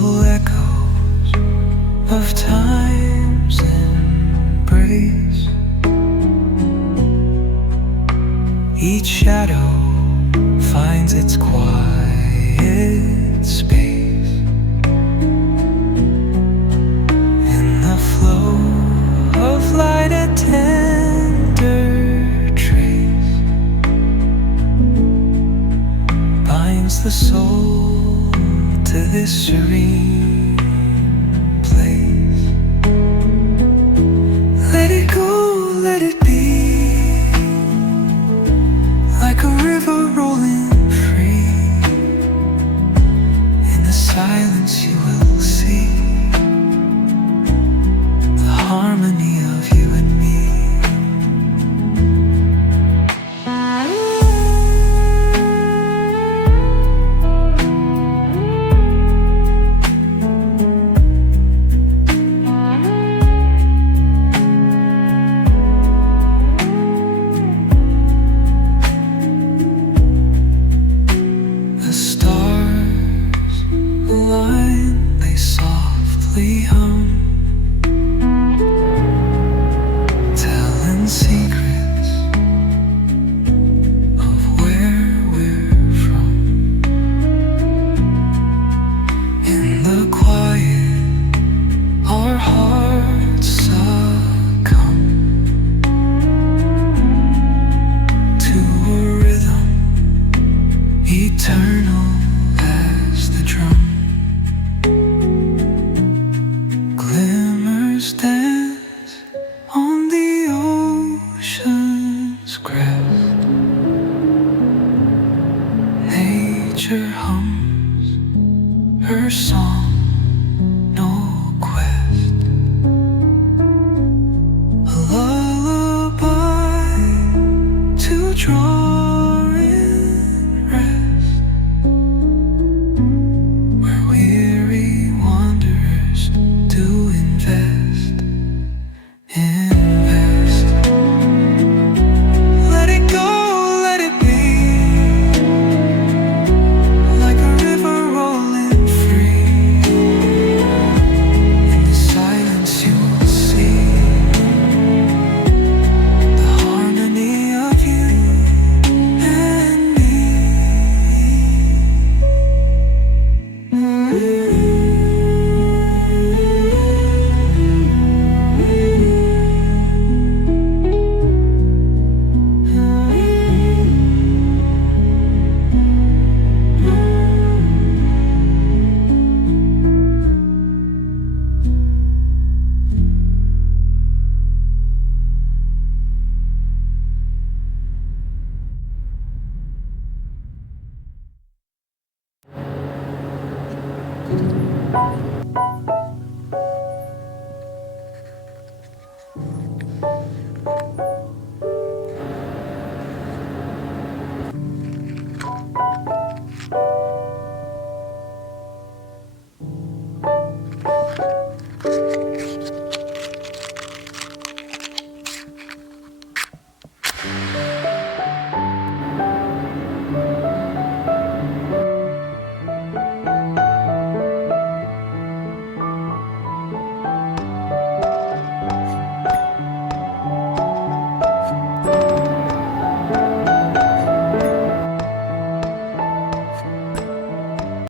Dull echoes of time's embrace. Each shadow finds its quiet space. In the flow of light, a tender trace binds the soul to this serene place. Let it go, let it be, like a river rolling free. In the silence you will see the harmony of you and me. The stars align, they softly hum, telling secrets of where we're from. In the quiet, our hearts succumb to a rhythm eternal as the drum. Glimmers dance on the ocean's crest. Nature hums her song, no quest. A lullaby to draw in rest, where weary wanderers do invest. Let it go, let it be, like a river rolling free. In the silence you will see the harmony of you and me.